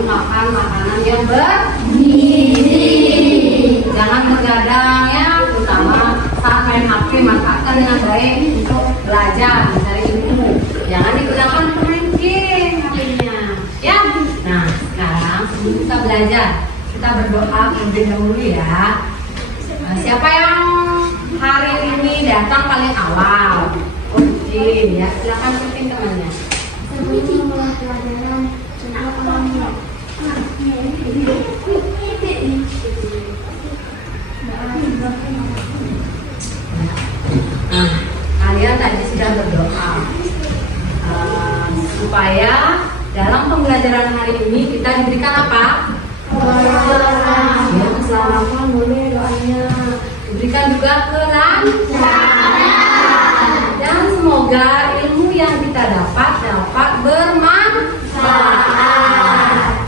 selalu makan makanan yang bergizi. Jangan begadang ya, terutama saat main HP, manfaatkan dengan baik untuk belajar, mencari ilmu. Jangan digunakan untuk main game HP-nya. Ya. Nah, sekarang sebelum kita belajar, kita berdoa terlebih dahulu ya. Nah, siapa yang hari ini datang paling awal? Udin ya, silakan pimpin temannya. Sebelum mulai pelajaran, coba pahami. Nah, kalian tadi sudah berdoa supaya dalam pembelajaran hari ini kita diberikan apa? Ya, keselamatan boleh doanya. Diberikan juga kelancaran. Dan semoga ilmu yang kita dapat bermanfaat.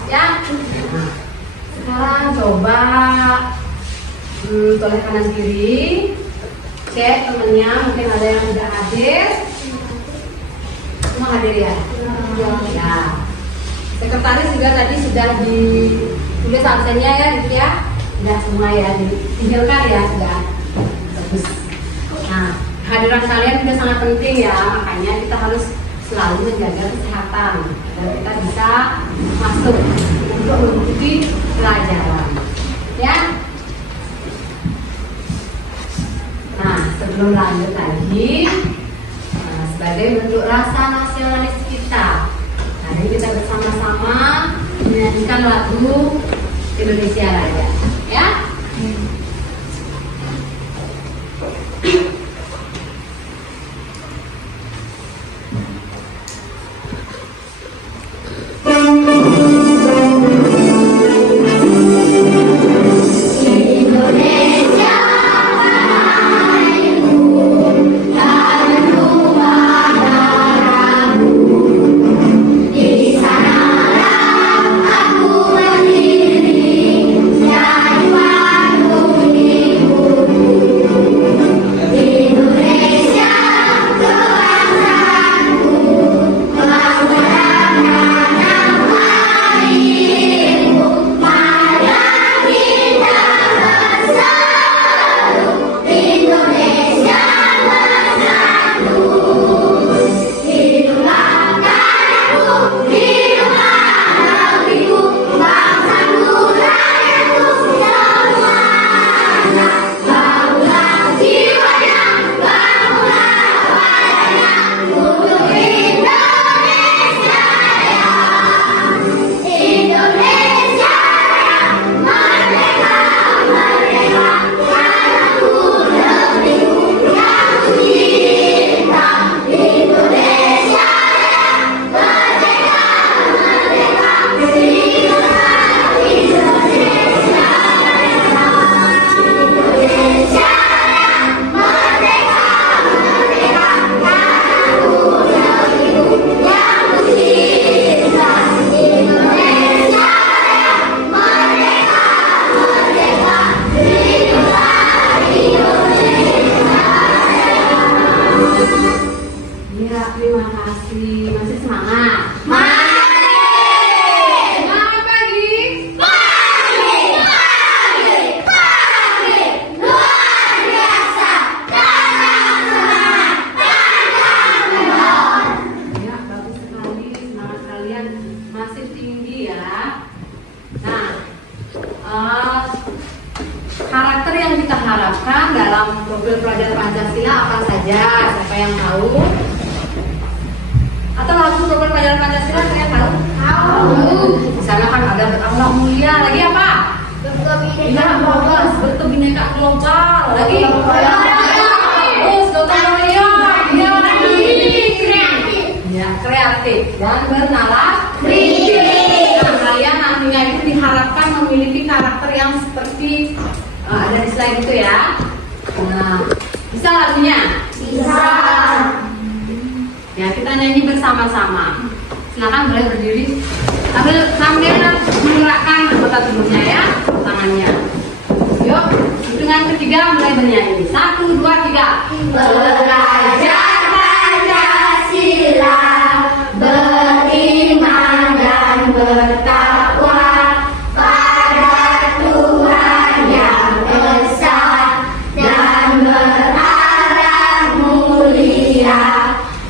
Ya. Nah, sekarang coba toleh kanan kiri. Cek temennya, mungkin ada yang tidak hadir. Semua hadir ya? Ya. Sekretaris juga tadi sudah ditulis absennya ya, gitu ya. Sudah semua ya, ditinggalkan ya, sudah. Bagus. Nah, kehadiran kalian juga sangat penting ya, makanya kita harus selalu menjaga kesehatan agar kita bisa masuk untuk mengikuti pelajaran. Ya. Nah, sebelum lanjut lagi, sebagai bentuk rasa nasionalis kita, hari kita bersama-sama menyanyikan lagu Indonesia Raya, ya. Karakter yang kita harapkan dalam profil pelajar Pancasila apa saja? Siapa yang tahu? Atau langsung profil pelajar Pancasila kalian tahu? Tahu. Misalnya kan ada berakhlak mulia, lagi apa? Bentuk bineka global, lagi? Terus gotong royong, kreatif. Ya, kreatif dan bernalar. Nah, kalian nantinya itu diharapkan memiliki karakter yang seperti ada di slide itu ya. Nah, bisa lagunya? Bisa. Ya, kita nyanyi bersama-sama. Silakan boleh berdiri sambil menggerakkan anggota tubuhnya ya, tangannya. Yuk, hitungan ketiga mulai bernyanyi. 1, 2, 3. Belajar Pancasila, beriman dan bertakwa.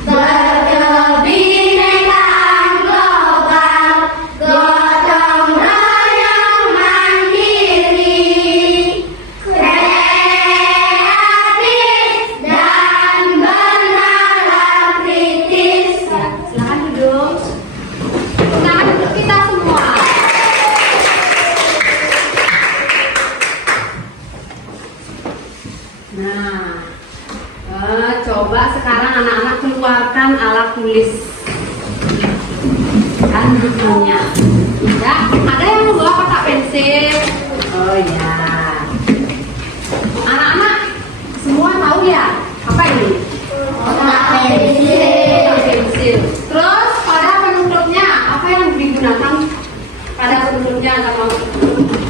Berkebinekaan global, gotong royong mandiri, kreatif dan bernalar kritis. Ya, silakan duduk. Silakan duduk kita semua. Nah, coba sekarang anak-anak keluarkan alat tulis dan bukunya. Ya, ada yang membawa kotak pensil? Oh ya. Anak-anak semua tahu ya apa ini? Kotak pensil. Kotak pensil. Terus pada penutupnya apa yang digunakan pada penutupnya kalau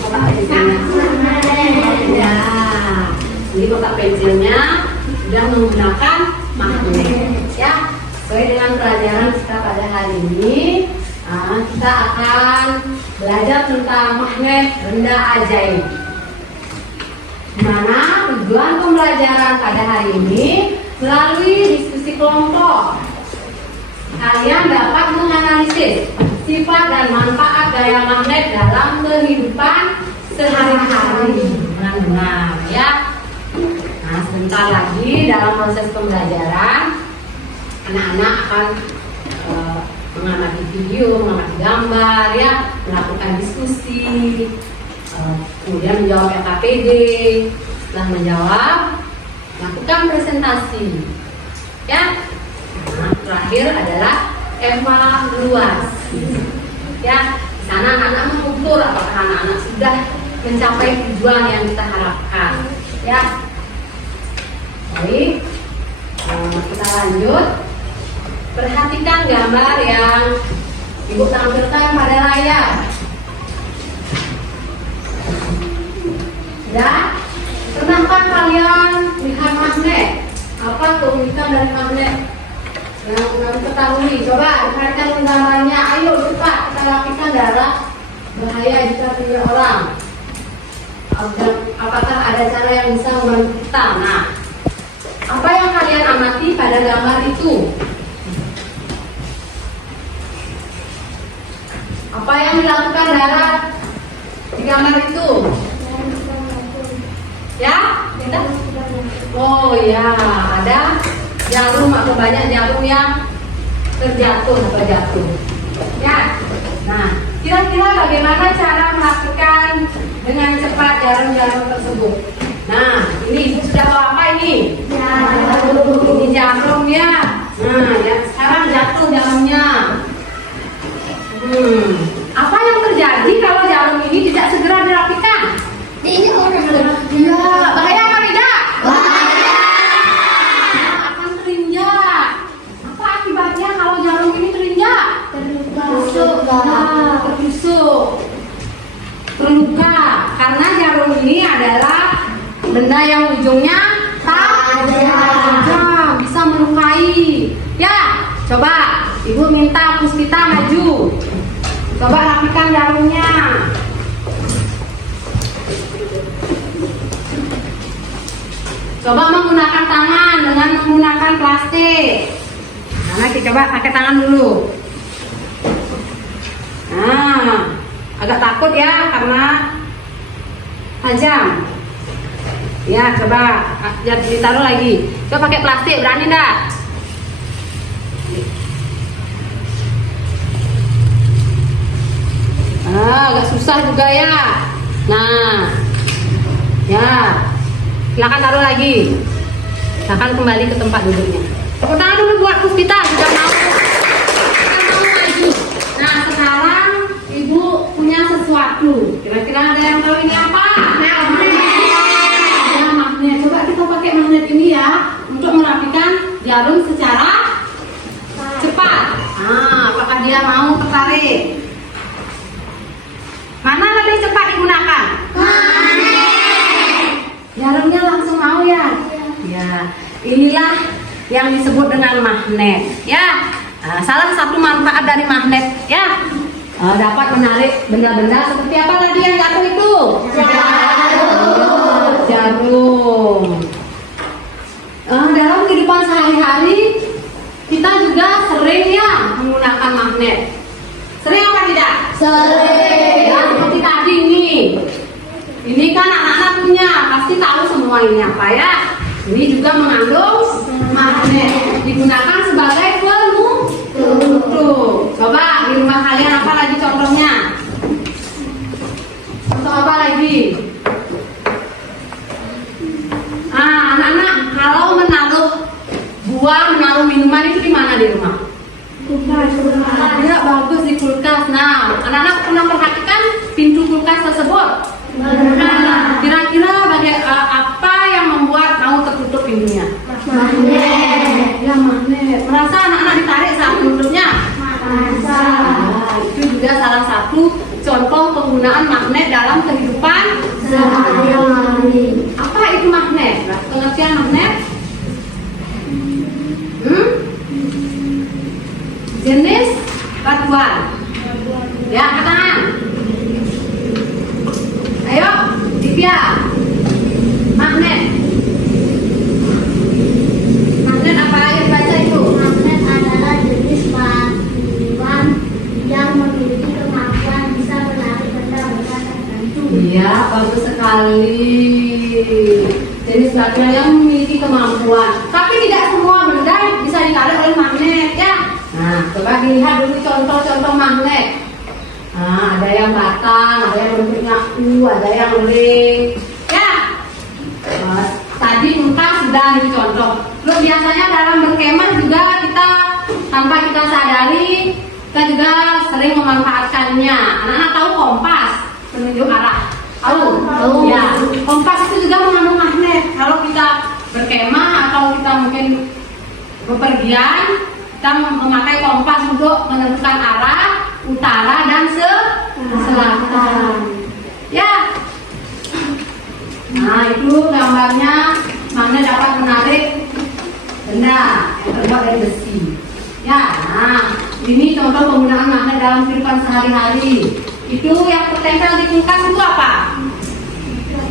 kotak pensilnya? Ya, ini kotak pensilnya sudah menggunakan magnet. Ya, sesuai dengan pelajaran kita pada hari ini, kita akan belajar tentang magnet benda ajaib. Dimana tujuan pembelajaran pada hari ini melalui diskusi kelompok. Kalian dapat menganalisis sifat dan manfaat gaya magnet dalam kehidupan sehari-hari dengan benar, ya. Nah, sebentar lagi dalam proses pembelajaran, anak-anak akan mengamati video, mengamati gambar, ya, melakukan diskusi, kemudian menjawab LKPD. Setelah menjawab, lakukan presentasi, ya. Nah, terakhir adalah evaluasi, ya. Di sana anak-anak mengukur apakah anak-anak sudah mencapai tujuan yang kita harapkan, ya. Baik, kita lanjut. Perhatikan gambar yang Ibu tampilkan pada layar. Ya, pernahkah kalian lihat magnet? Apa keunikan dari magnet yang kalian ketahui? Coba perhatikan gambarnya. Ayo cepat kita lakukan darah bahaya jika terlihat orang. Apakah ada cara yang bisa membantu kita? Nah, apa yang kalian amati pada gambar itu? Apa yang dilakukan darat di gambar itu? Ya, kita? Oh ya, ada jarum atau banyak jarum yang terjatuh atau jatuh. Ya, nah, kira-kira bagaimana cara melakukan dengan cepat jarum-jarum tersebut? Nah, ini Ibu sudah bawa apa ini? Jarum. Ini jarum ya. Nah, ya sekarang jatuh jarumnya. Apa yang terjadi kalau jarum ini tidak segera dirapikan? Ini orang Ya, bahaya apa tidak? bahaya. Akan terinjak. Apa akibatnya kalau jarum ini terinjak? Tertusuk. Nah, tertusuk, terluka. Karena jarum ini adalah benda yang ujungnya tajam, bisa melukai. Ya, coba Ibu minta Puspita maju. Coba rapikan jarumnya. Coba menggunakan tangan dengan menggunakan plastik. Nah, nanti coba pakai tangan dulu. Nah, agak takut ya karena tajam. Ya, coba ditaruh lagi. Coba pakai plastik, berani enggak? Agak susah juga ya. Nah, ya, silakan taruh lagi. Silakan kembali ke tempat duduknya. Tepuk tangan dulu buat Puspita sudah mau maju. Nah, sekarang Ibu punya sesuatu. Kira-kira ada yang tahu ini apa? Magnet. Coba kita pakai magnet ini ya untuk merapikan jarum secara cepat. Nah, apakah dia mau tertarik? Mana lebih cepat digunakan? Jarumnya langsung mau ya? Ya, inilah yang disebut dengan magnet. Ya, salah satu manfaat dari magnet ya, dapat menarik benda-benda seperti apa tadi yang jatuh itu? Jarum. Dalam kehidupan sehari-hari kita sering ya menggunakan magnet? Sering apa tidak? Sering. Ya, seperti tadi nih. Ini kan anak-anak punya, pasti tahu semua ini apa ya. Ini juga mengandung magnet, digunakan sebagai penutup. Coba di rumah kalian apa lagi contohnya? Contoh apa lagi? Anak-anak kalau menaruh minuman itu di mana di rumah? Kulkas. Ya, bagus di kulkas. Nah, anak-anak pernah perhatikan pintu kulkas tersebut? Nah, kira-kira apa yang membuat mau tertutup pintunya? Magnet. Ya, magnet. Merasa anak-anak ditarik saat menutupnya? Masa. Nah, itu juga salah satu contoh penggunaan magnet dalam kehidupan Sehari-hari. Apa itu magnet? Nah, pengertian magnet? Jenis batuan. Ya, katakan. Ayo, Divya. Magnet. Magnet apa yang baca itu? Magnet adalah jenis batuan yang memiliki kemampuan bisa menarik benda-benda tertentu. Iya, bagus sekali. Jenis batuan yang memiliki kemampuan. Tapi tidak semua benda bisa ditarik oleh magnet, ya. Nah, coba dilihat dulu contoh-contoh magnet. Nah, ada yang batang, ada yang bentuknya U, ada yang ring. Ya. Tadi muka sudah ini contoh. Terus biasanya dalam berkemah juga kita tanpa kita sadari kita juga sering memanfaatkannya. Anak-anak tahu kompas penunjuk arah? Tahu? Tahu. Ya. Kompas itu juga mengandung magnet. Kalau kita berkemah atau kita mungkin bepergian, kita memakai kompas untuk menentukan arah utara dan selatan. Ya. Nah, itu gambarnya magnet dapat menarik benda yang terbuat dari besi. Ya, nah ini contoh penggunaan magnet dalam kehidupan sehari-hari. Itu yang tertempel di kulkas itu apa?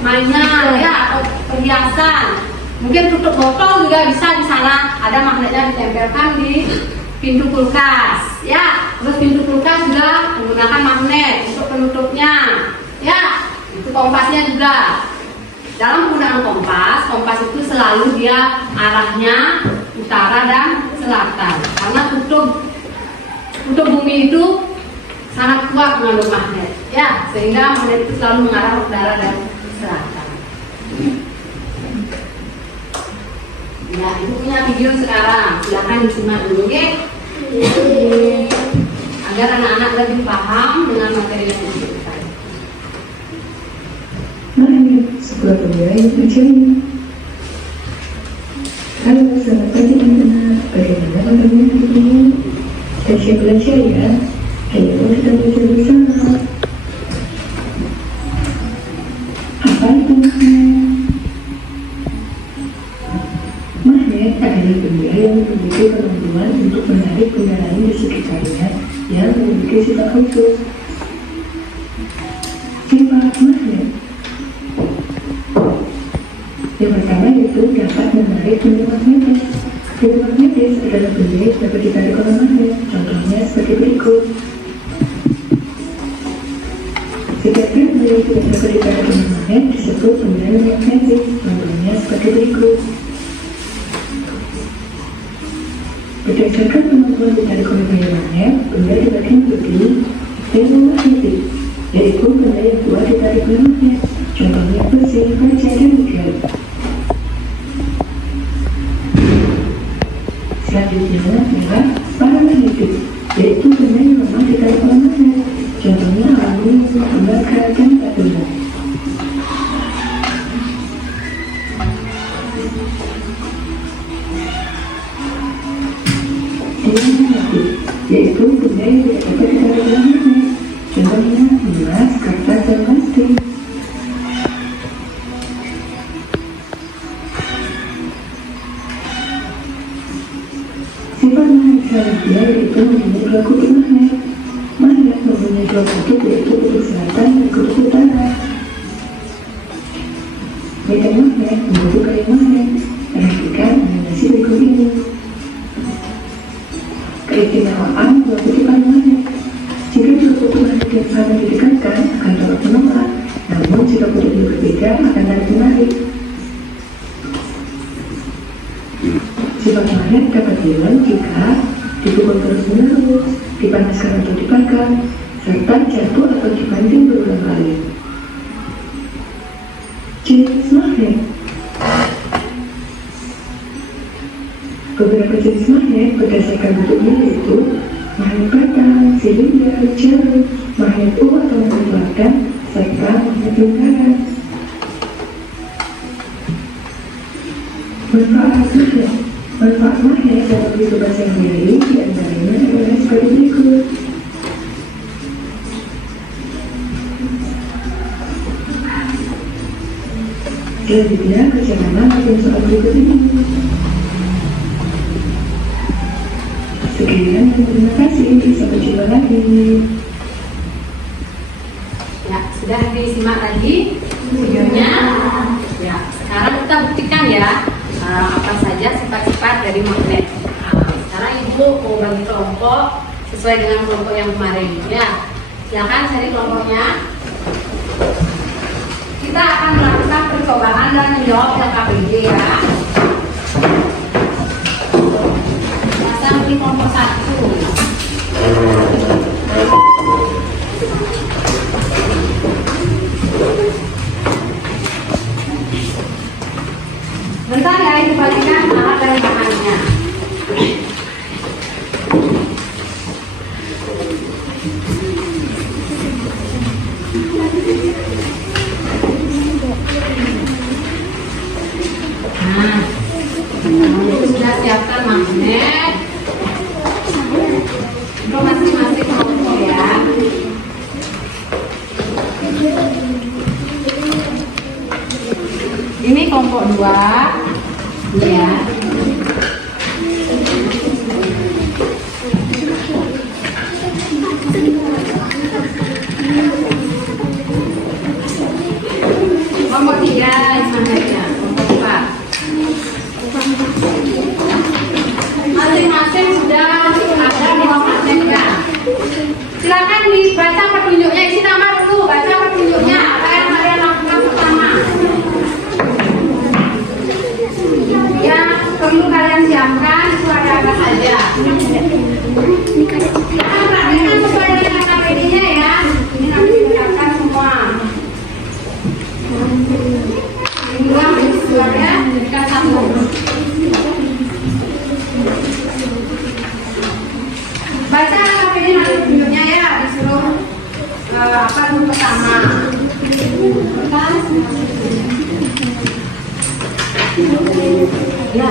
Mainan ya atau perhiasan. Mungkin tutup botol juga bisa di sana ada magnetnya ditempelkan di pintu kulkas. Ya, terus pintu kulkas juga menggunakan magnet untuk penutupnya. Ya, itu kompasnya juga. Dalam penggunaan kompas itu selalu dia arahnya utara dan selatan. Karena kutub bumi itu sangat kuat mengandung magnet. Ya, sehingga magnet itu selalu mengarah ke utara dan selatan. Ya, itu punya video sekarang. Silakan disimak dulu, ya. Agar anak-anak lebih paham dengan materi yang diberikan. Magnet, sebuah benda yang mencuri. Halo, selamat pagi anak-anak. Bagaimana kabarnya hari ini? Dan siap belajar ya. Ayo kita belajar bersama. Apa itu magnet? Magnet adalah benda yang memiliki kemampuan untuk menarik benda lain di sekitarnya yang memiliki sifat khusus. Sifat magnet yang pertama yaitu dapat menarik benda magnetis. Benda magnetis adalah benda yang dapat ditarik oleh magnet. Contohnya seperti berikut. Setiap benda yang tidak dapat ditarik oleh magnet disebut benda magnetis. Contohnya seperti berikut. Berdasarkan kemampuan ditarik oleh benda magnet, benda dibagi menjadi ferromagnetik, yaitu benda yang kuat ditarik oleh magnet. Contohnya besi, kaca, dan nikel. Selanjutnya adalah paramagnetik, yaitu benda yang lemah ditarik oleh magnet. Contohnya aluminium, tembaga, dan batu bara. Diamagnetik, yaitu benda yang tidak dapat ditarik oleh magnet. Contohnya emas, kertas, dan plastik. Sifat magnet selanjutnya yaitu mempunyai dua kutub magnet. Magnet mempunyai dua kutub yaitu kutub selatan dan kutub utara. Medan magnet membentuk garis magnet. Perhatikan animasi berikut ini. Keistimewaan dua kutip magnet. Jika dua kutip magnet yang sama didekatkan akan dapat menolak, namun jika kutubnya berbeda akan tarik menarik. Sifat magnet dapat hilang jika dipukul terus-menerus, dipanaskan atau dibakar, serta jatuh atau dibanting berulang kali. Jenis magnet. Beberapa jenis magnet berdasarkan bentuknya yaitu magnet batang, silinder, jarum, magnet atau magnet wadah, serta magnet lingkaran. Manfaat magnet. Manfaat magnet dapat dibahas yang lain di antaranya adalah sebagai berikut. Selanjutnya, kerjasama pada soal berikut ini. Sekian, terima kasih. Sampai jumpa lagi. Ya, sudah disimak tadi videonya. Ya, sekarang kita buktikan ya apa saja sifat-sifat dari magnet. Nah, sekarang Ibu mau bagi kelompok sesuai dengan kelompok yang kemarin. Ya, silakan cari kelompoknya. Kita akan melakukan percobaan dan menjawab LKPD ya. Pasang di kelompok 1. Bentar ya, dibagikan alat dan bahannya. Nah, sudah siapkan magnet untuk masing-masing kelompok ya. Ini kelompok 2 ya. Kelompok 3 magnetnya, kelompok 4. Masing-masing sudah ada 2 magnetnya. Silakan dibaca petunjuknya, isi nama dulu, baca petunjuknya apa yang kalian lakukan pertama. Yang perlu kalian siapkan itu ada apa saja. Perhatikan sesuai dengan KPD-nya ya. Ini nanti digunakan semua. Ini dua suaranya jadikan 1. Baca KPD nanti petunjuknya ya, disuruh apa dulu pertama. Ya,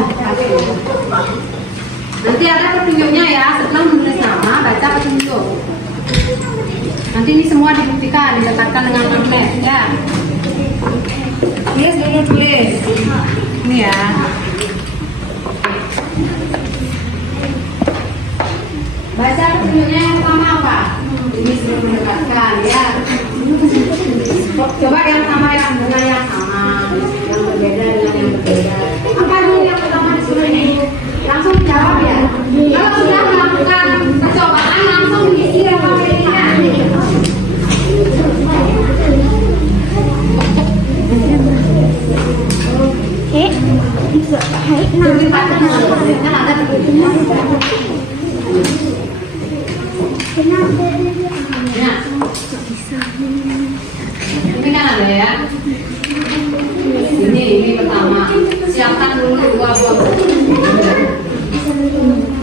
nanti ada petunjuknya ya. Setelah menulis nama, baca petunjuk. Nanti ini semua dibuktikan, didekatkan dengan magnet ya. Tulis dulu, tulis. Ini ya. Baca petunjuknya yang pertama apa? Ini sebelum mendekatkan ya. Coba yang sama yang dengan yang sama, yang berbeda dengan yang berbeda. Apa dulu yang pertama disuruh ini? Langsung jawab ya. Kalau sudah melakukan percobaan langsung diisi LKPD-nya. Ya. Ini kan ada ya. Ini pertama. Siapkan dulu 2 buah.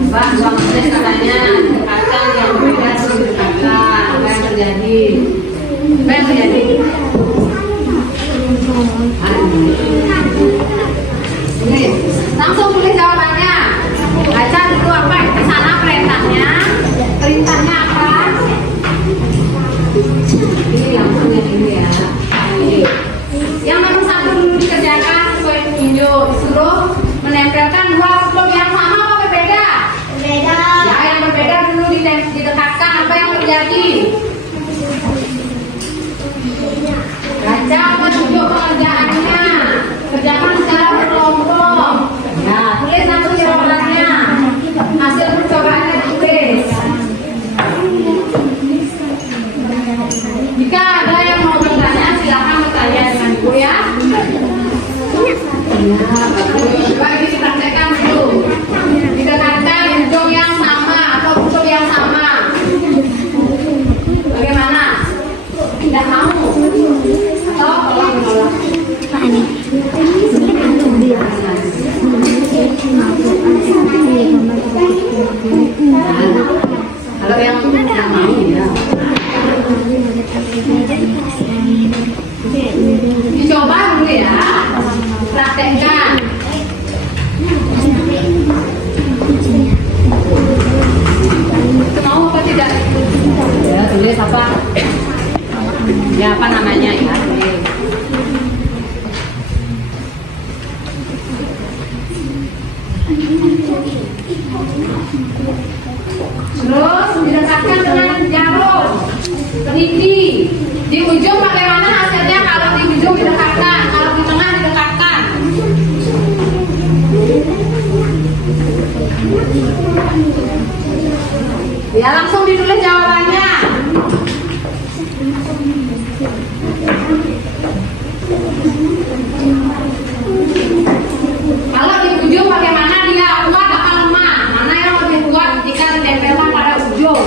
Pak, buah magnet katanya dekatkan yang berbeda terus dekatkan. Apa yang terjadi? Apa yang terjadi? Ini langsung tulis jawabannya. Baca dulu apa di sana perintahnya. Perintahnya apa? Ini langsung yang ini ya. Ini. Yang nomor 1 dulu dikerjakan sesuai petunjuk. Disuruh menempelkan 2 kutub yang sama apa berbeda? Berbeda. Ya, yang berbeda dulu didekatkan. Apa yang terjadi? Kalau yang tidak mau ya. Dicoba dulu ya. Praktekkan. Mau apa tidak? Ya, tulis apa? Ya, apa namanya ya? Tulis. Terus didekatkan dengan jarum teliti. Di ujung bagaimana hasilnya kalau di ujung didekatkan, kalau di tengah didekatkan? Ya, langsung ditulis jawabannya. Kalau di ujung bagaimana dia, kuat atau lemah? Mana yang lebih kuat jika ditempelkan pada ujung,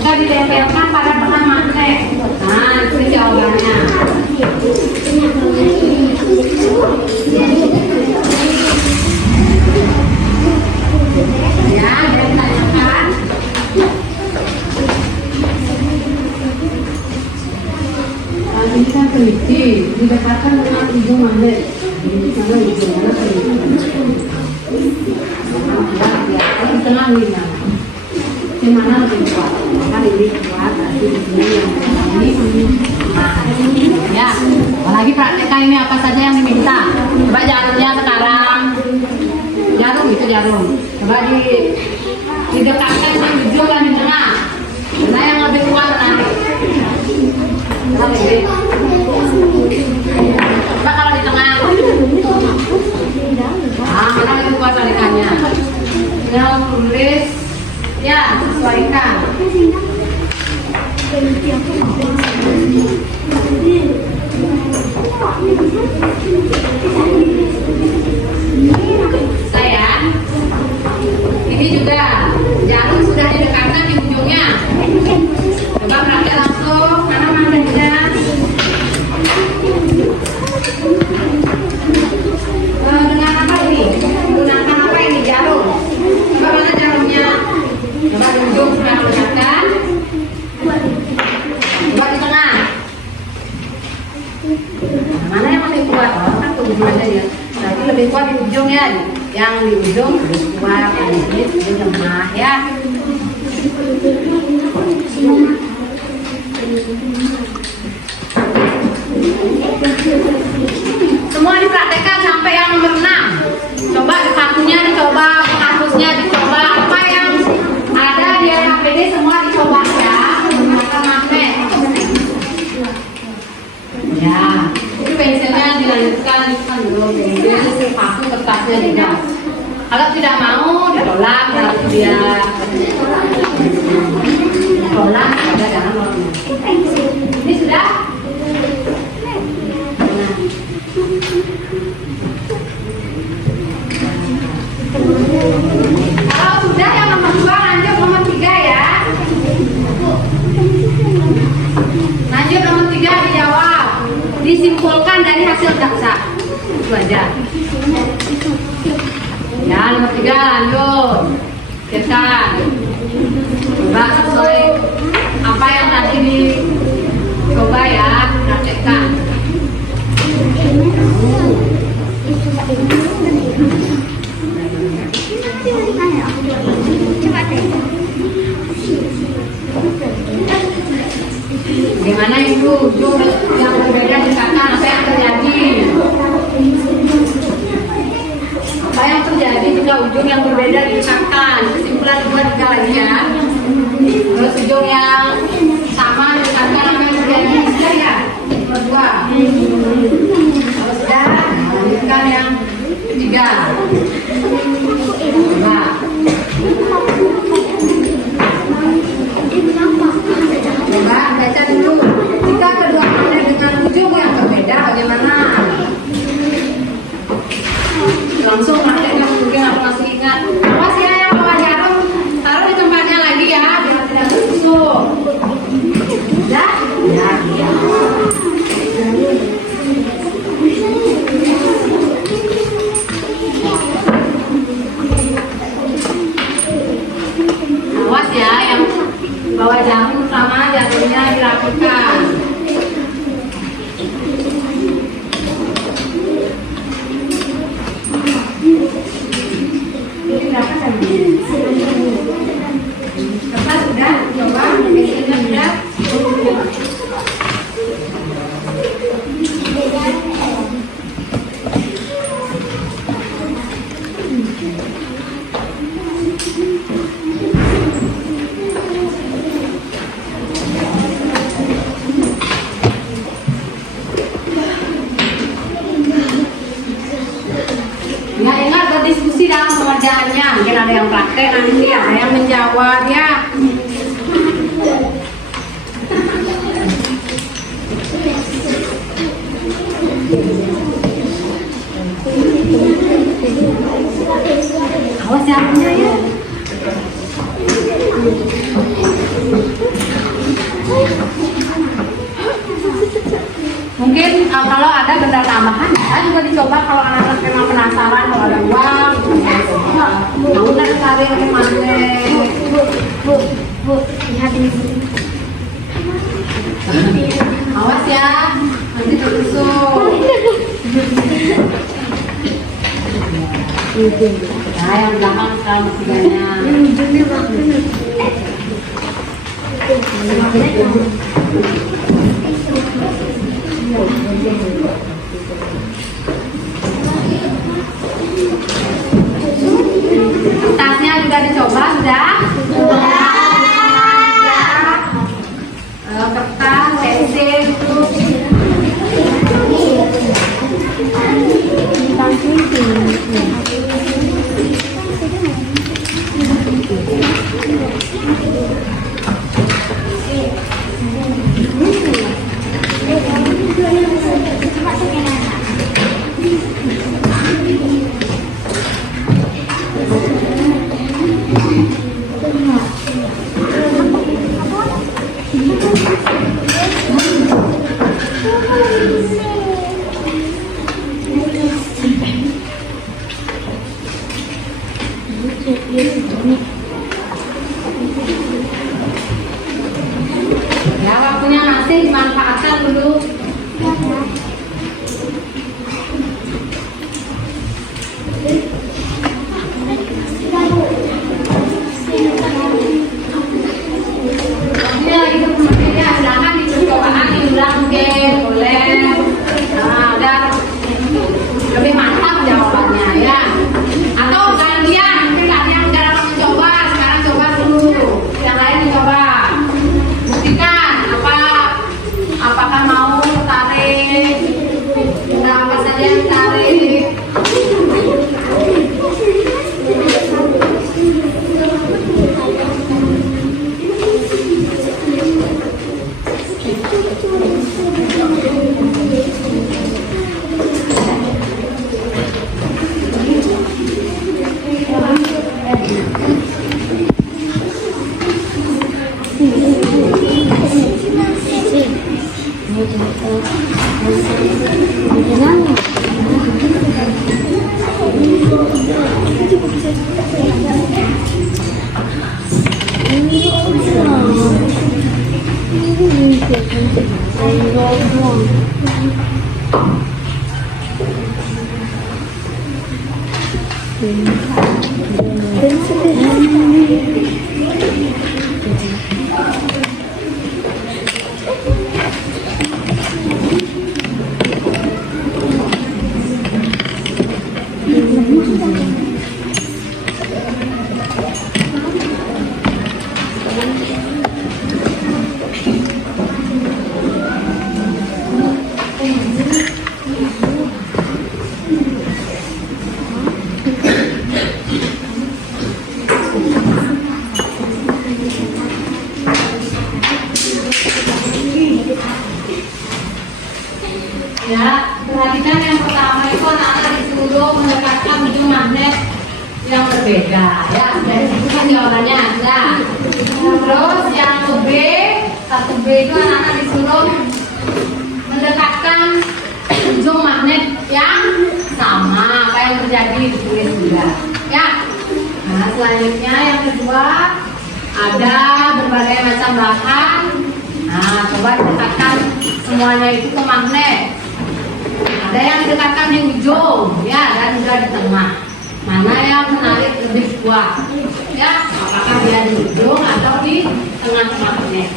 jika ditempelkan pada tengah magnet? Nah, itu jawabannya. Ya, dia ditanyakan. Ini kan teliti, didekatkan dengan ujung magnet. Ini karena ujungnya teliti. Kalau di tengah ini yang mana lebih kuat? Maka ini kuat, nanti ini yang ini. Nah, ya, apalagi praktekkan ini apa saja yang diminta. Coba jarumnya sekarang. Jarum itu jarum. Coba didekatkan dengan ujung dan di tengah. Mana yang lebih kuat menarik? Coba kalau di tengah. Nah, mana lebih kuat tarikannya? Tinggal tulis. Ya, sesuaikan. Saya ini juga jarum sudah didekatkan di ujungnya. Coba praktek langsung karena magnetnya dengan apa ini? Gunakan apa ini? Jarum. Coba mana jarumnya? Coba di ujung sudah didekatkan. Coba di tengah. Mana yang lebih kuat? Oh, kan ke ujung aja ya. Berarti lebih kuat di ujung ya. Yang di ujung lebih kuat, yang ini lebih lemah ya. Semua dipraktekkan sampai yang nomor 6. Coba satunya dicoba, penghapusnya dicoba, apa yang ada di HPD semua dicoba ya. Menggunakan magnet. Ya, itu pensilnya dilanjutkan dulu, pensil, paku, kertasnya juga. Kalau tidak mau ditolak, berarti dia tolak, ada jangan mau. Ini sudah. Kalau sudah yang nomor 2 lanjut nomor 3 ya. Lanjut nomor 3 dijawab. Disimpulkan dari hasil jaksa. Itu aja. Ya, nomor 3 lanjut. Kita coba sesuai apa yang tadi dicoba ya, praktekkan. Gimana itu ujung yang berbeda dikatakan apa yang terjadi? Apa yang terjadi jika ujung yang berbeda dikatakan? Teh nanti ada yang menjawab ya. Awas ya punya ya. Mungkin kalau ada benda tambahan, saya juga dicoba kalau anak-anak memang penasaran kalau ada uang, mau udah cari ke mana? Bu, lihat ini. Awas ya, nanti tertusuk. Nah, yang belakang sekarang masih banyak. Tasnya juga dicoba sudah? Kertas, pensil, ya waktunya masih dimanfaatkan dulu. Ini lagi ya, silakan dipercobaan diulang mungkin boleh. Nah, dan lebih mantap jawabannya ya. Atau gantian, mungkin kalian udah lama mencoba, sekarang coba dulu. Yang lain dicoba. Buktikan apakah mau tarik, benda apa saja yang tarik. Ya, perhatikan yang pertama itu anak-anak disuruh mendekatkan ujung magnet yang berbeda. Ya, dari situ kan jawabannya ada. Terus yang B, satu B itu anak-anak disuruh mendekatkan ujung magnet yang sama apa yang terjadi ditulis juga. Ya. Nah, selanjutnya yang kedua ada berbagai macam bahan. Nah, coba dekatkan semuanya itu ke magnet. Ada yang didekatkan yang hijau, ya, dan juga di tengah. Mana yang menarik lebih kuat? Ya, apakah dia di ujung atau di tengah magnet?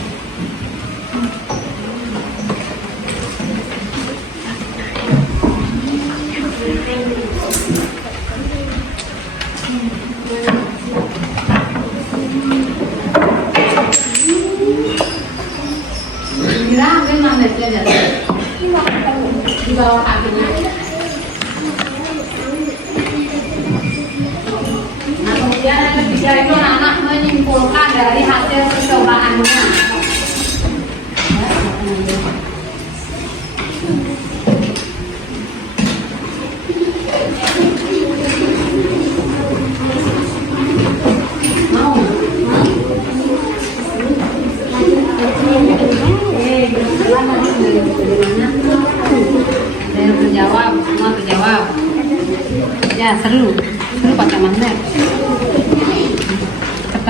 Kira ambil magnetnya dari di bawah kakinya. Nah, kemudian yang ketiga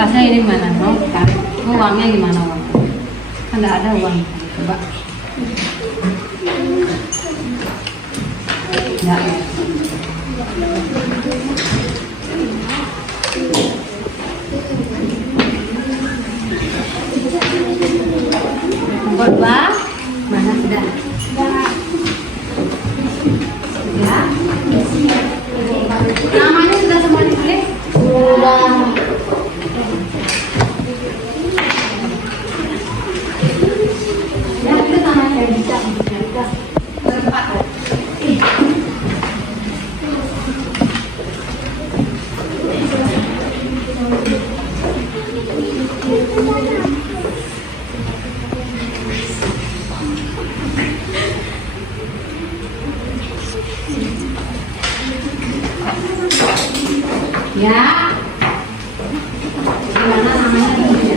kertasnya ini mana? Mau tarik. Uangnya gimana uangnya? Kan nggak ada uang. Coba. Ya. Nomor 2 mana sudah? Ya. Namanya sudah semua ditulis? Sudah. Ya, itu namanya bisa. Berempat. Ya, gimana namanya?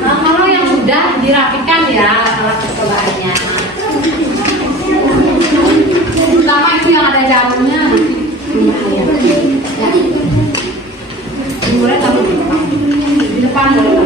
Nah, kalau yang sudah dirapikan ya alat percobaannya. Terutama itu yang ada jamunya. Ya. Mulai taruh di depan boleh.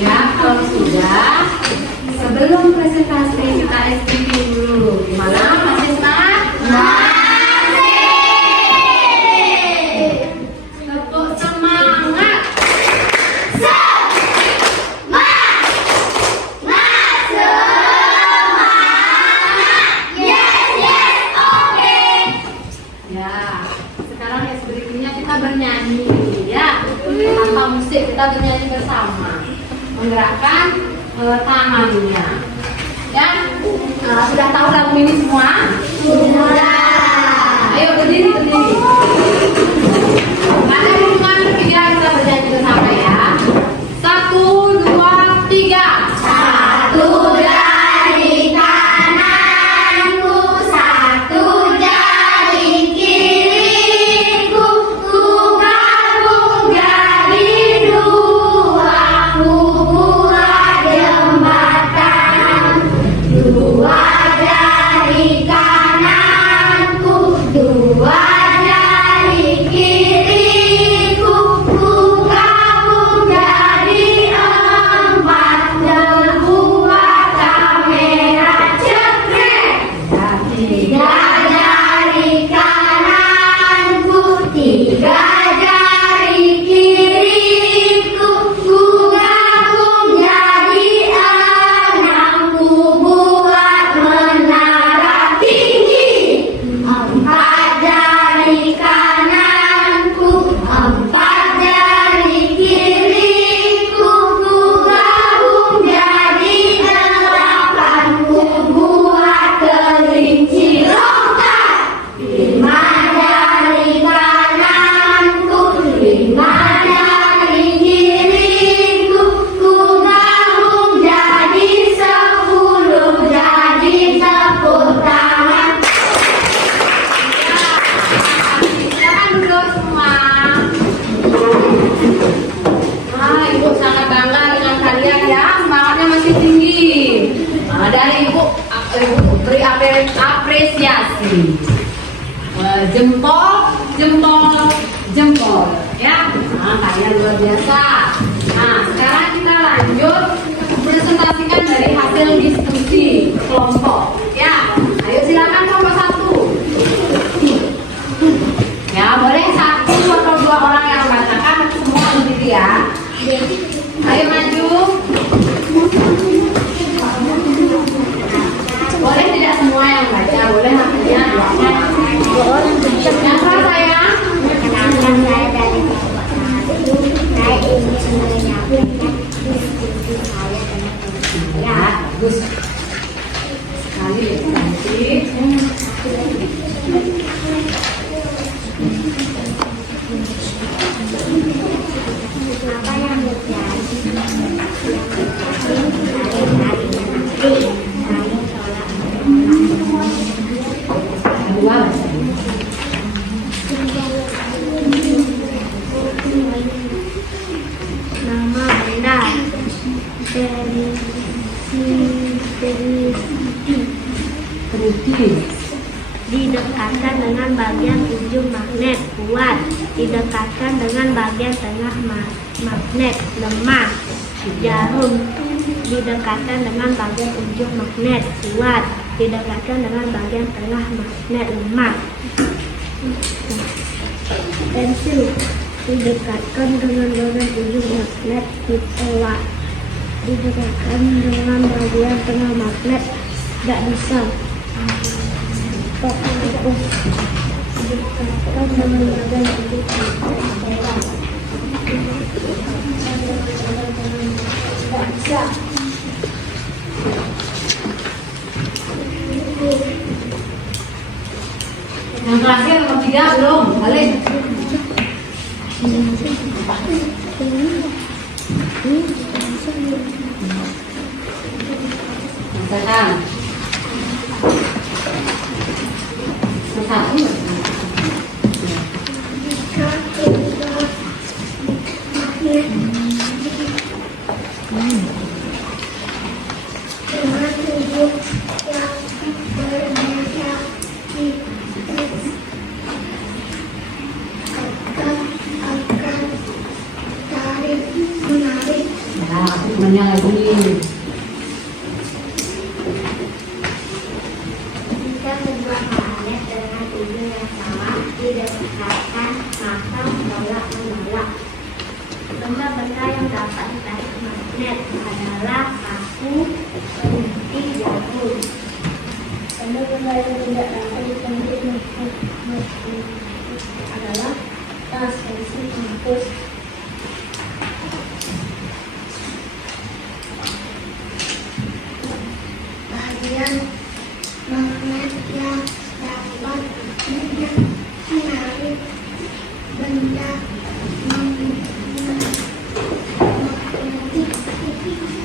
Ya, kalau sudah, sebelum presentasi kita SPP dulu. Gimana? Masih semangat? Masih! Tepuk semangat! Ya, sekarang yang berikutnya kita bernyanyi ya. Tanpa musik kita bernyanyi bersama. Menggerakkan tangannya. Ya, sudah tahu lagu ini semua? Sudah. Ayo berdiri. Ada hitungan ketiga kita bernyanyi bersama ya. 1, 2, 3. Satu jari kananku, satu jari kiriku, ku gabung jadi dua, ku buat jembatan. Dua jari kananku, dua jari kiriku, ku gabung jadi empat, membuat kamera cekrek. Tiga jari kananku, tiga jari kiriku, ku gabung jadi enam, ku buat menara tinggi. Empat jari kananku, empat jari kiriku, ku gabung jadi delapan, ku buat kelinci lompat. Lima jari kananku, lima jari kiriku, ku gabung jadi 10, jadi tepuk tangan. Silakan duduk semua. Ibu sangat bangga dengan kalian ya, semangatnya masih tinggi. Dari ibu beri apresiasi. Jempol ya. Kalian luar biasa. Nah, sekarang kita lanjut presentasikan dari hasil diskusi kelompok ya. Ayo silakan nomor 1. Ya, boleh 1 atau 2 orang yang membacakan, semua berdiri ya. Ayo maju. Boleh tidak semua yang baca, boleh artinya 2 orang. Yang kelas sayang. Kenalkan saya dari kelompok 1. Saya ingin menyampaikan diskusi saya dengan teman-teman. Ya, bagus sekali, cantik. Apa yang terjadi? Saling tolak menolak. Kedua, Nama benda. teliti, Didekatkan dengan bagian ujung magnet. Kuat. Didekatkan dengan bagian tengah magnet. Lemah. Jarum. Didekatkan dengan bagian ujung magnet. Kuat. Didekatkan dengan bagian tengah magnet. Lemah. Pensil. Didekatkan dengan bagian ujung magnet. Ditolak. Didekatkan dengan bagian tengah magnet. Tidak bisa. Didekatkan dengan bagian ujung magnet. Ditolak. Tidak bisa. yang terakhir nomor 3 belum, balik. Sekarang. Satu. Nah, temennya lagi. Jika kedua magnet dengan ujung yang sama didekatkan, maka tolak menolak. Benda-benda yang dapat ditarik magnet adalah paku, gunting, jarum. Benda-benda yang tidak dapat ditarik magnet adalah tas, pensil, penghapus. Bagian magnet yang dapat menarik benda magnetik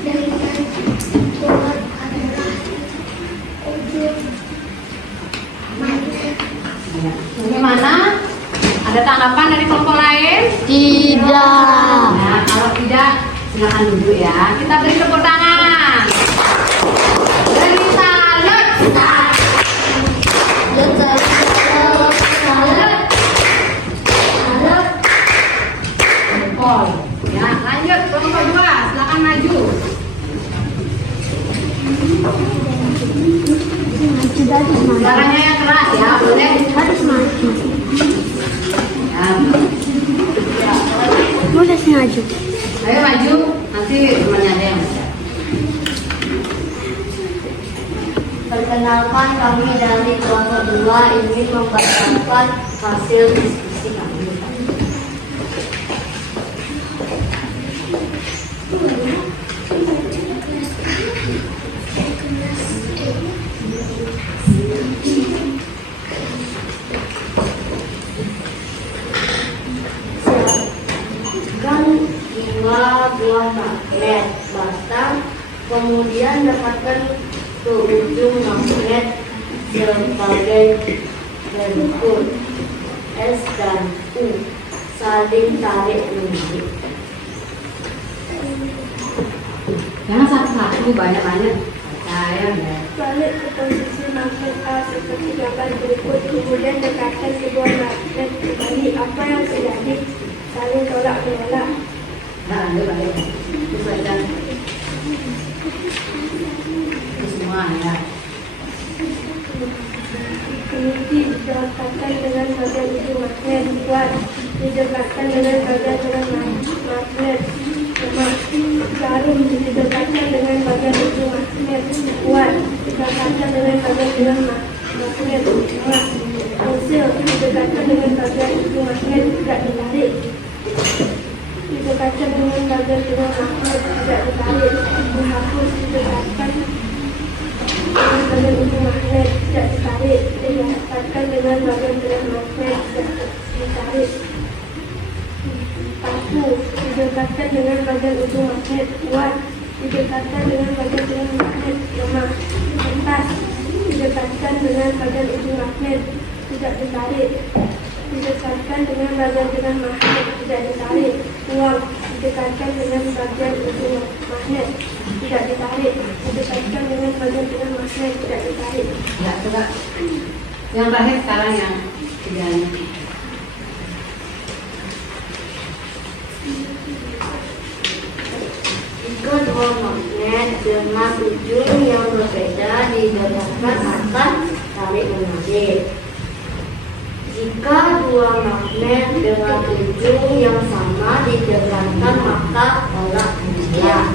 dengan kuat adalah ujung magnet. Bagaimana? Ada tanggapan dari kelompok lain? Tidak. Nah, kalau tidak, silakan duduk ya. Kita beri tepuk tangan. Beri salut. Jempol. Ya, lanjut kelompok 2. Silakan maju. Suaranya yang keras ya, boleh? Harus maju. Ya. Boleh maju. Ayo maju, nanti temannya ada yang baca. Perkenalkan, kami dari kelompok 2 ingin membacakan hasil diskusi kami. Siapkan 5 buah magnet batang, kemudian dapatkan ke ujung magnet sebagai bentuk S dan U, saling tarik menarik. Jangan satu-satu, banyak-banyak. Saya ya. Balik ke posisi magnet A seperti gambar berikut, kemudian dekatkan kedua magnet kembali. Apa yang terjadi? Saling tolak menolak. Nah, balik. Itu saja. Itu semua ya. Kemudian didekatkan dengan bagian ujung magnet. Kuat. Didekatkan dengan bagian tengah magnet. Lemah. Jarum didekatkan dengan bagian ujung magnet. Kuat. Didekatkan dengan bagian tengah magnet. Lemah. Pensil didekatkan dengan bagian ujung magnet. Tidak ditarik. Didekatkan dengan bagian tengah magnet. Tidak ditarik. Menghapus didekatkan dengan bagian ujung magnet. Tidak ditarik. Didekatkan dengan bagian tengah magnet. Tidak ditarik. Paku didekatkan dengan bagian ujung magnet. Kuat. didekatkan dengan bagian magnet lemah. Kertas didekatkan dengan bagian ujung magnet, tidak ditarik. Didekatkan dengan bagian magnet, tidak ditarik. Uang didekatkan dengan bagian ujung magnet, tidak ditarik. Didekatkan dengan bagian magnet, tidak ditarik. Ya, coba. Yang terakhir sekarang yang tiganya. Jika dua magnet dengan ujung yang berbeda didekatkan akan tarik menarik. Jika dua magnet dengan ujung yang sama didekatkan maka tolak menolak.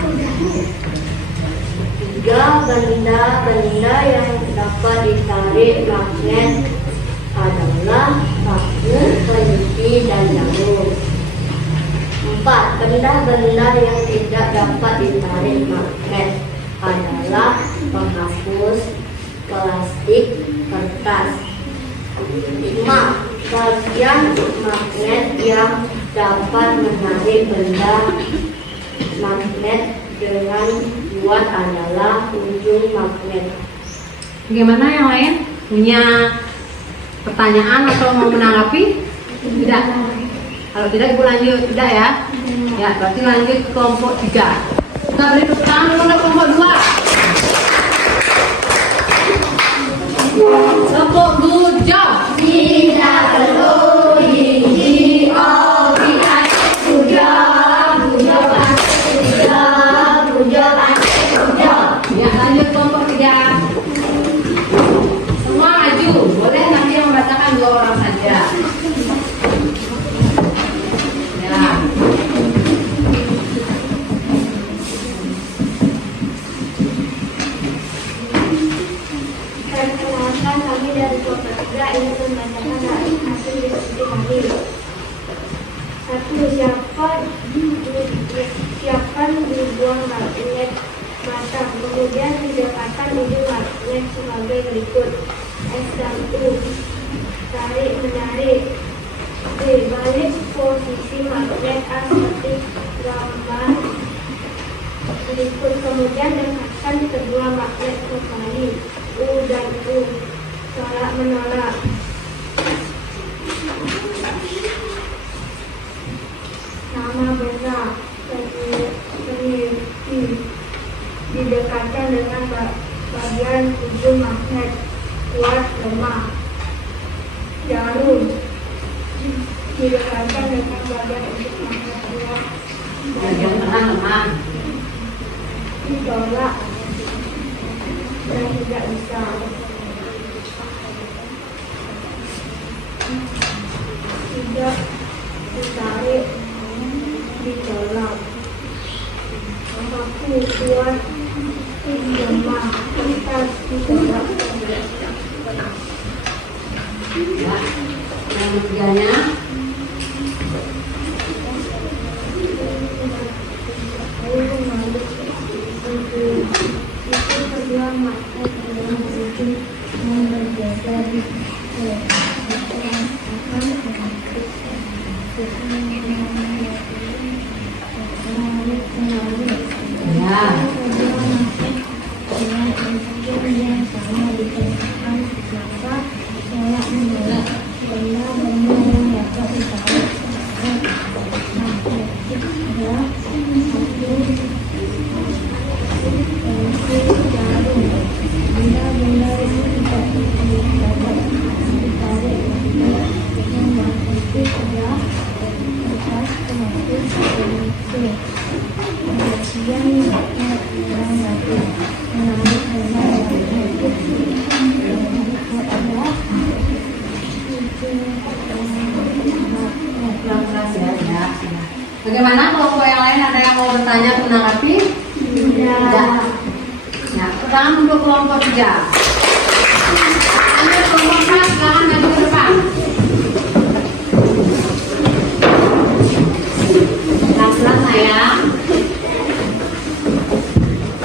Tiga benda-benda yang dapat ditarik magnet adalah paku, peniti, dan jarum. 4. Benda-benda yang tidak dapat ditarik magnet adalah penghapus, plastik, kertas. 5. Bagian magnet yang dapat menarik benda magnet dengan kuat adalah ujung magnet. Bagaimana yang lain? Punya pertanyaan atau mau menanggapi? Tidak. Kalau tidak, ibu lanjut. Tidak ya? Ya, berarti lanjut ke kelompok 3. Kita beri tepuk tangan dulu untuk kelompok 2. Kelompok 2 jawab. Tidak perlu Ya, lanjut kelompok 3. Semua maju. Boleh nanti yang membacakan 2 orang saja. Ya. Perkenalkan, kami dari kelompok 3 ingin membacakan hasil diskusi kami. 1. Siapkan ribuan magnet matang, kemudian didekatkan ujung magnet sebagai berikut. S dan U. Tarik menarik. B. Balik posisi magnet A seperti gambar berikut, kemudian dekatkan kedua magnet kembali. U dan U. Tolak menolak. Nama benda peneliti didekatkan dengan bagian ujung magnet, kuat lemah. Jarum didekatkan dengan bagian ujung magnet, kuat Bagian tengah lemah. ditolak dan tidak bisa. Tidak ditarik, ditolak. Paku kuat, lemah. Kertas ditolak. Ya. Yang ketiganya. Itu kedua magnet dengan ujung yang berbeda Ya. Kurang keras ya. Ya. Bagaimana kelompok yang lain, ada yang mau bertanya atau menanggapi? Tidak. Ya, pertama untuk kelompok 3. Untuk kelompok 4, silakan maju ke depan. Pelan-pelan sayang.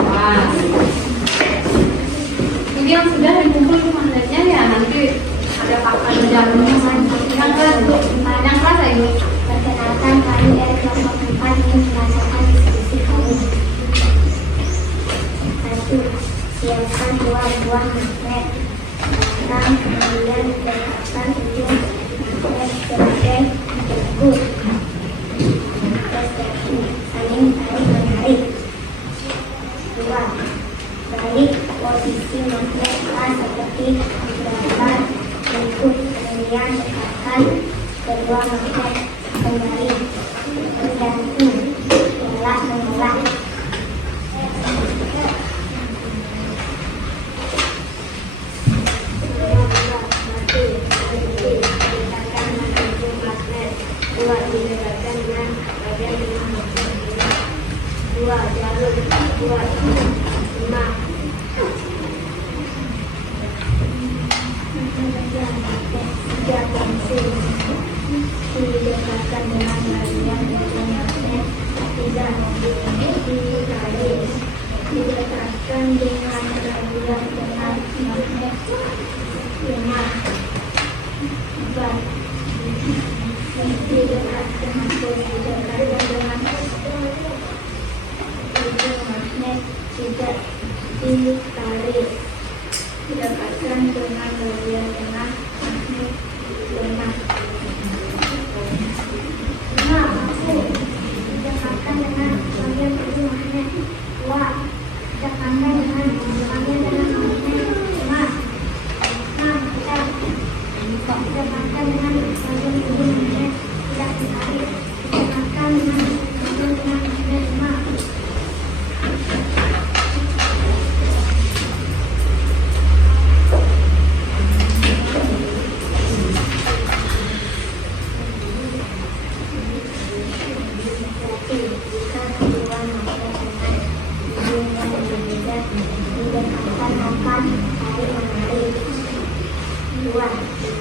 Wah. Ini yang sudah dikumpul magnetnya ya, nanti ada pakan jarumnya. Yang kelas ayo. Perkenalkan, kami dari kelompok 4 ingin merasakan diskusi kami. hiaskan buah-buah magnet. Kemudian didekatkan ujung magnet sebagai berikut. Saling tarik-menarik. 2. Balik posisi magnet A seperti gambar berikut. Kemudian dekatkan kedua magnet kembali. Tergantung tolak menolak. Dua jarum, dua lima. Tiga pensil didekatkan dengan bagian magnet. Tidak ditarik. Didekatkan dengan bagian dengan magnet. 5. Didekatkan dengan ujung magnet. Tidak ditarik. Didekatkan dengan bagian tengah magnet. 6. Didekatkan dengan bagian ujung magnet. 2. Didekatkan dengan bagian tengah magnet. 5. 6. Didekatkan dengan bagian ujung magnet. Tidak ditarik. Didekatkan dengan bagian tengah magnet. 5.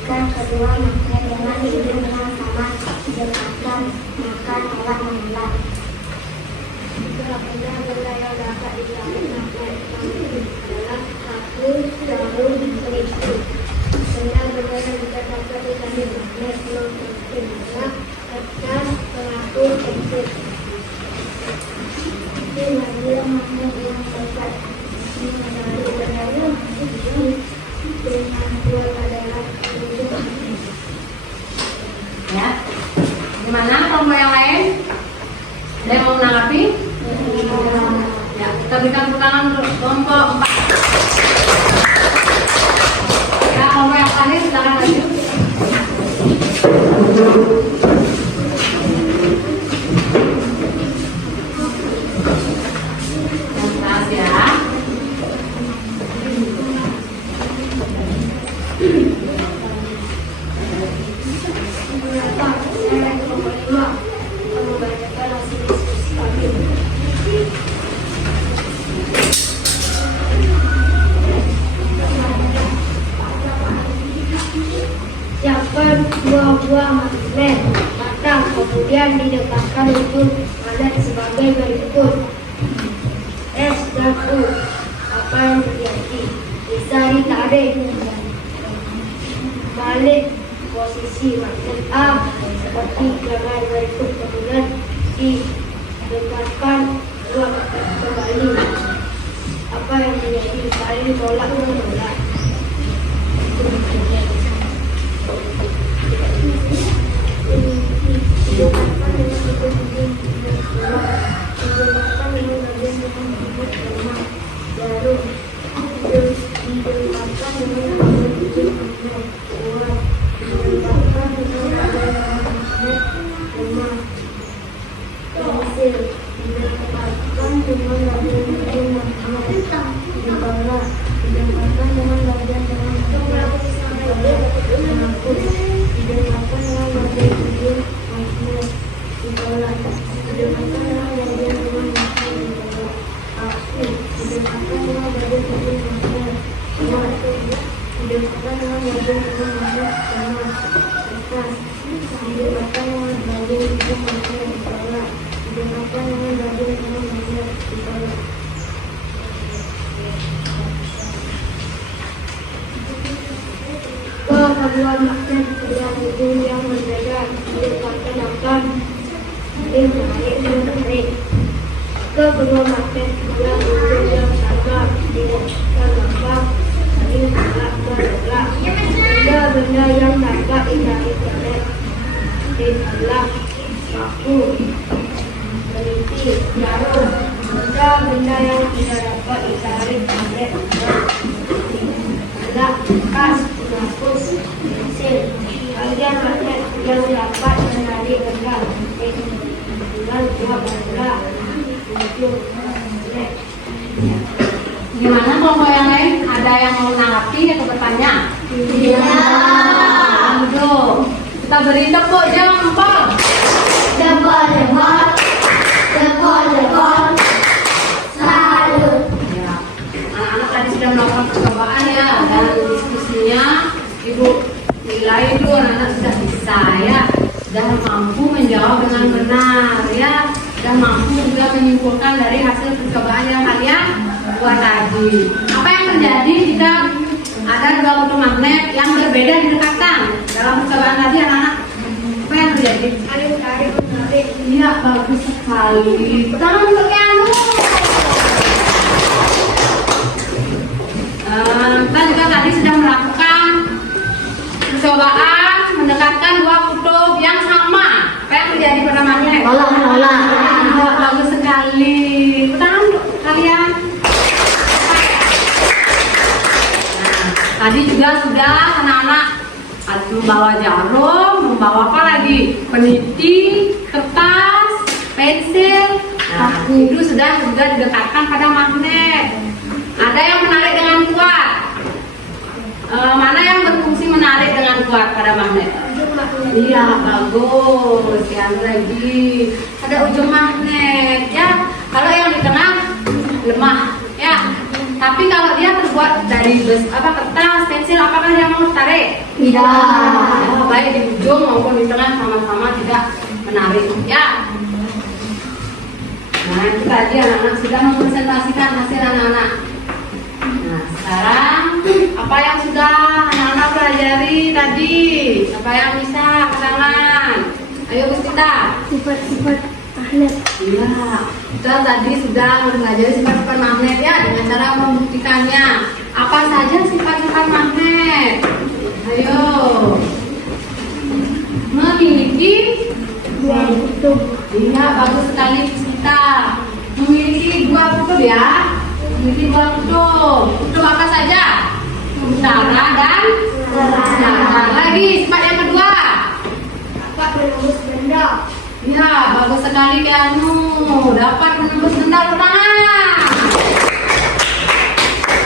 Jika kedua magnet dengan ujung yang sama didekatkan, maka tolak menolak. Jika benda yang dapat ditarik magnet adalah satu jarum berikut. Benda yang tidak dapat ditarik magnet belum tentu banyak akan mengatur exit. Inilah magnet yang dapat menarik benda dengan dua adalah Ya, gimana kelompok yang lain? Ada yang mau menanggapi? Ya, kita berikan tepuk tangan untuk kelompok 4. Ya, kelompok yang tadi silakan lanjut. Yang ya. Siapkan buah-buah magnet matang, kemudian didekatkan ujung magnet sebagai berikut. S dan U. Apa yang terjadi? Bisa ditarik. Balik posisi magnet A seperti gambar berikut, kemudian didekatkan dua magnet kembali. Apa yang terjadi? Saling tolak menolak. Kedua magnet dengan ujung yang berbeda didekatkan akan menarik. Kedua magnet dengan ujung yang sama didekatkan yang dapat menarik benda dengan dua benda ujung magnet. Gimana kelompok yang lain? Ada yang mau menanggapi atau bertanya? Iya. Aduh, kita beri tepuk jempol. Jempol. Salut. Ya, anak-anak tadi sudah melakukan percobaan ya, dan diskusinya Ibu nilai itu anak-anak sudah bisa ya, sudah mampu menjawab dengan benar ya, dan mampu juga menyimpulkan dari hasil percobaan yang kalian buat tadi. Apa yang terjadi jika ada dua kutu magnet yang berbeda didekatkan dalam percobaan tadi anak-anak? Apa yang terjadi? Tarik menarik. Iya, bagus sekali. Pertama untuk Keanu. Kita juga tadi sudah melakukan percobaan mendekatkan dua kutub yang sama. Apa yang terjadi pada magnet? Nolak. Iya, bagus sekali. Pertama untuk kalian. Nah, tadi juga sudah anak-anak membawa jarum, membawa apa lagi? Peniti, kertas, pensil. Nah, itu sudah juga didekatkan pada magnet. Ada yang menarik dengan kuat. Mana yang berfungsi menarik dengan kuat pada magnet? Iya, bagus. Yang lagi ada ujung magnet ya. Kalau yang di tengah lemah ya. Tapi kalau dia terbuat dari kertas, pensil, apakah dia mau tarik? Tidak. Baik di ujung maupun di tengah sama-sama tidak menarik ya. Nah, itu tadi anak-anak sudah mempresentasikan hasil anak-anak. Nah, sekarang apa yang sudah anak-anak pelajari tadi? Siapa yang bisa angkat tangan? Ayo Gustita. Sifat-sifat magnet. Iya, kita tadi sudah mempelajari sifat-sifat magnet ya, dengan cara membuktikannya. Apa saja sifat-sifat magnet? Ayo. Memiliki Dua kutub. Iya, bagus sekali kita. Memiliki dua kutub ya. Memiliki dua kutub. Kutub apa saja? Utara dan selatan. Lagi sifat yang kedua. Dapat menembus benda. Iya, bagus sekali Keanu. Dapat menembus benda tangan.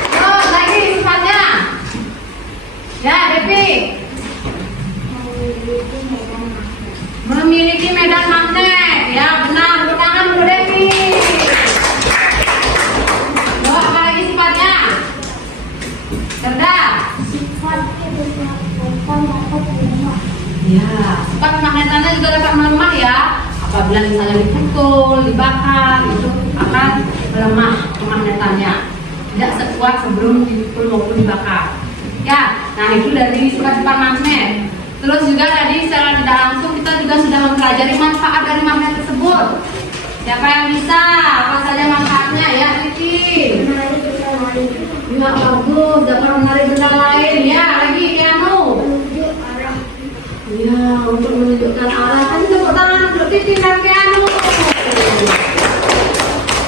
Terus lagi sifatnya. Ya, Devi. Memiliki medan magnet. Ya, benar. Tangan Bu Devi. Loh, apa lagi sifatnya? Cerdas. Ya, sifat magnetannya juga dapat melemah ya. Apabila misalnya dipukul, dibakar, itu akan melemah magnetannya. Tidak sekuat sebelum dipukul maupun dibakar. Ya, nah itu dari sifat-sifat magnet. Terus juga tadi secara tidak langsung kita juga sudah mempelajari manfaat dari magnet tersebut. Siapa yang bisa? Apa saja manfaatnya ya, Titi? Menarik benda lain. Ya bagus, dapat menarik benda lain. Ya, lagi Keanu. Menunjuk arah. Iya, untuk menunjukkan arah. Kan tepuk tangan untuk Titi dan Keanu.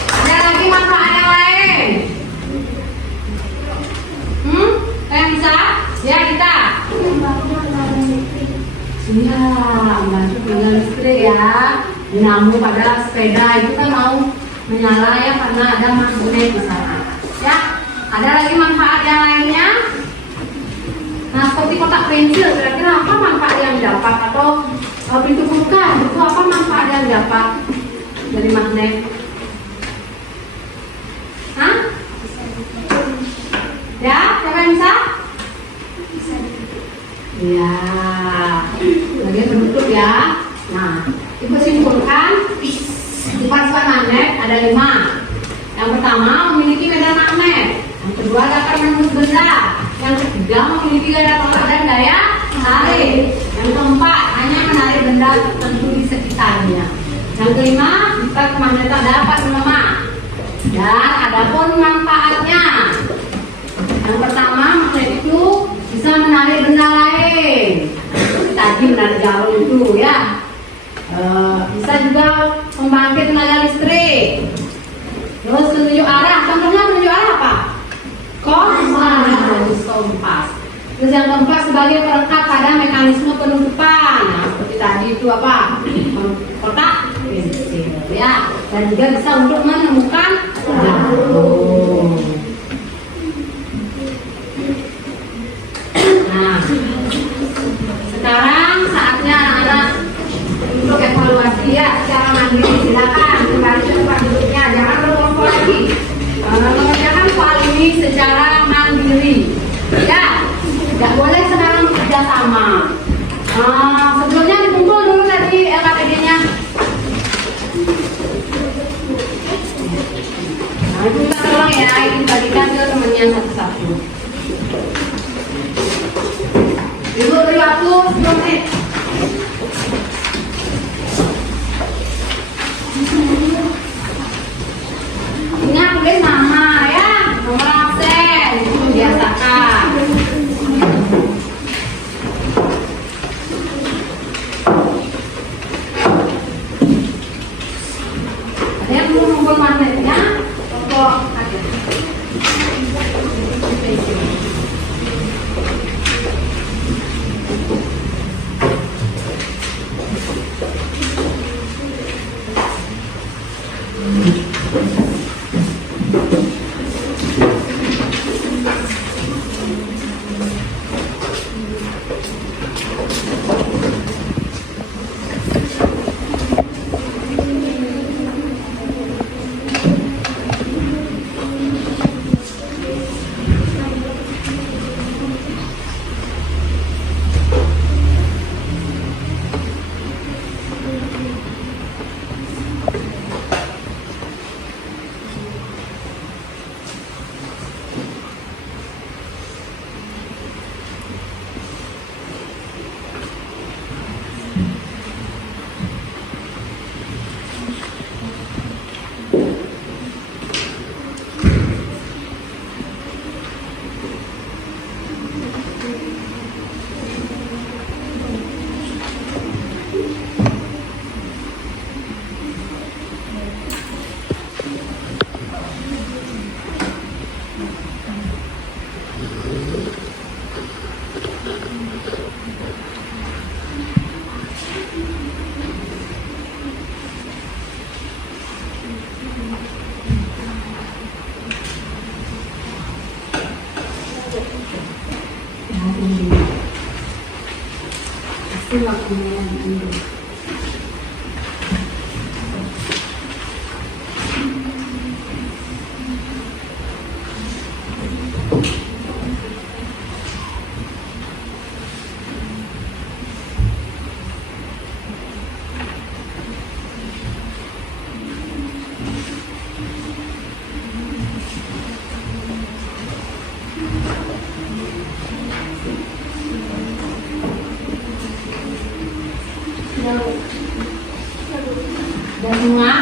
Ada lagi manfaat yang lain? Yang bisa? Ya, kita. Iya, membantu penggunaan listrik ya. Dinamo pada sepeda itu kan mau menyala ya karena ada magnet di sana. Ya, ada lagi manfaat yang lainnya? Nah, seperti kotak pensil, kira-kira apa manfaat yang didapat? Atau pintu buka, itu apa manfaat yang didapat dari magnet? Hah? Ya, siapa yang bisa? Ya, bagian penutup ya. Nah, Ibu simpulkan sifat-sifat magnet ada 5. Yang pertama memiliki medan magnet. Yang kedua dapat menembus benda. Yang ketiga memiliki gaya tolak dan daya tarik. Yang keempat hanya menarik benda tertentu di sekitarnya. Yang kelima sifat magnetan dapat melemah. Dan adapun manfaatnya. Yang pertama magnet itu bisa menarik benda lain. Tadi menarik jarum itu ya. Bisa juga membangkit tenaga listrik. Terus penunjuk arah. Contohnya penunjuk arah apa? Kompas. Terus yang keempat sebagai pelengkap pada mekanisme penutupan. Nah, dan juga bisa untuk menemukan jarum. Nah, sekarang saatnya anak-anak untuk evaluasi ya secara mandiri. Silakan kembali ke tempat duduknya, jangan berkelompok lagi. Mengerjakan soal ini secara mandiri. Ya, tidak boleh sekarang bekerja sama. Sebelumnya dikumpul dulu tadi LKPD-nya. Nah, itu kita tolong ya, ini bagikan ke temannya satu-satu. Ibu beri waktu 10 menit. Ingat tulis nama ya, nomor absen, itu biasakan. Ada yang mau ngumpul magnetnya? Untuk ada. Pasti waktunya yang diambil. Dan semua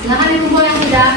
silakan dikumpul yang sudah.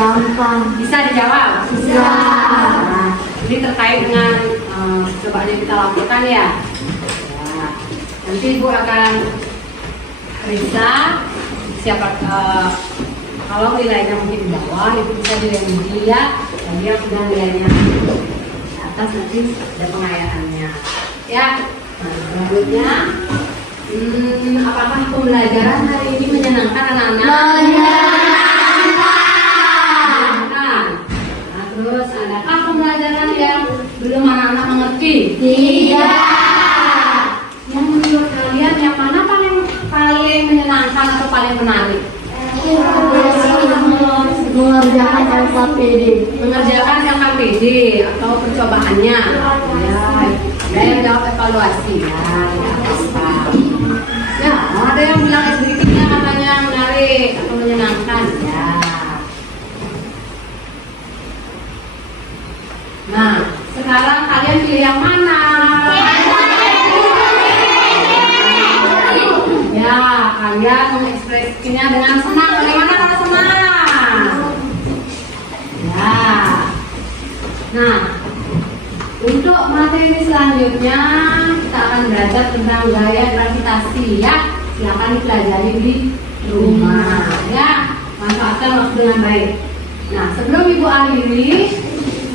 Gampang. Bisa dijawab? Bisa. Nah, ini terkait dengan cobaan yang kita lakukan ya. Ya. Nanti Ibu akan periksa siapa kalau nilainya mungkin di bawah, Ibu bisa direvisi ya. Dan dia sudah nilainya di atas, nanti ada pengayaannya. Ya. Nah, selanjutnya, apakah pembelajaran hari ini menyenangkan anak-anak? Menyenangkan. Nah, terus adakah pembelajaran yang belum anak-anak mengerti? Tidak. Yang menurut kalian yang mana paling menyenangkan atau paling menarik? Mengerjakan LKPD. Mengerjakan LKPD atau percobaannya. Ya, yang jawab evaluasi ya, ya apa. Ya, ada yang bilang SBT-nya katanya menarik atau menyenangkan ya. Nah, sekarang kalian pilih yang mana? Ya, kalian mengekspresikannya dengan senang. Bagaimana kalau senang? Ya. Nah, untuk materi selanjutnya kita akan belajar tentang gaya gravitasi ya. Silakan dipelajari di rumah ya. Manfaatkan waktu dengan baik. Nah, sebelum Ibu akhiri,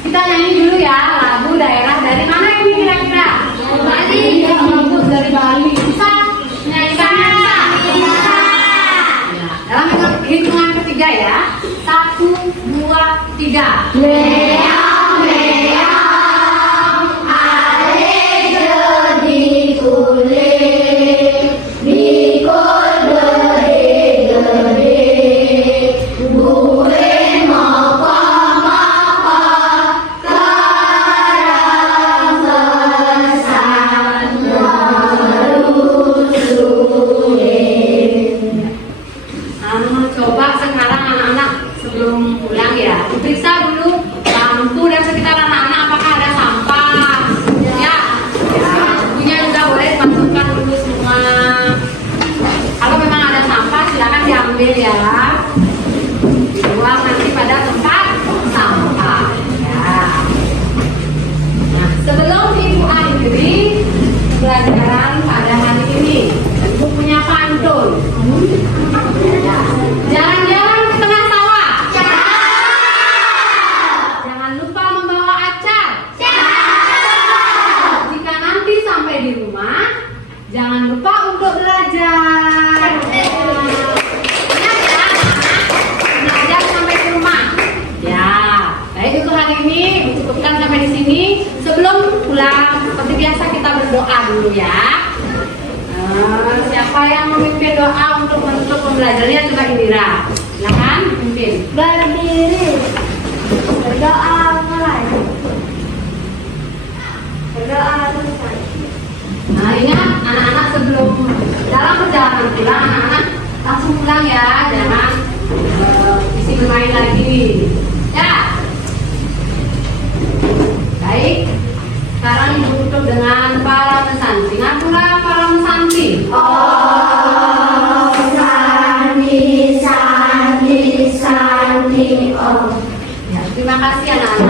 kita nyanyi dulu ya lagu daerah dari mana ini kira-kira? Bali. Ya, bagus dari Bali. Bisa nyanyikannya? Bisa. Ya, dalam hitungan ketiga ya. 1, 2, 3. Meong, meong, alejo di kulit, bikul gede-gede, gue mopo-mopo, karang pesan melusurin. Coba sekarang anak-anak sebelum pulang ya, periksa dulu lampu dan sekitar anak-anak apakah ada sampah. Ya, punya juga boleh masukkan dulu semua. Kalau memang ada sampah silakan diambil ya, dibuang nanti pada tempat sampah. Ya. Nah, sebelum Ibu akhiri pelajaran pada hari ini, Ibu punya pantun. Ya. Jalan-jalan ke tengah sawah. Jangan lupa membawa acar. Jika nanti sampai di rumah, jangan lupa untuk belajar. Ingat ya, belajar sampai di rumah. Ya, baik untuk hari ini cukupkan sampai di sini. Sebelum pulang, seperti biasa kita berdoa dulu ya. Siapa yang memimpin doa untuk menutup pembelajarannya? Coba Indira, silakan pimpin. Berdiri. Berdoa mulai. Berdoa selesai. Nah, ingat anak-anak sebelum dalam perjalanan pulang, anak-anak langsung pulang ya, jangan isi bermain lagi. Ya. Baik. Sekarang Ibu tutup dengan para mesanti. Ngapalah para mesanti? Om Santi Santi Santi Om. Ya, terima kasih anak-anak.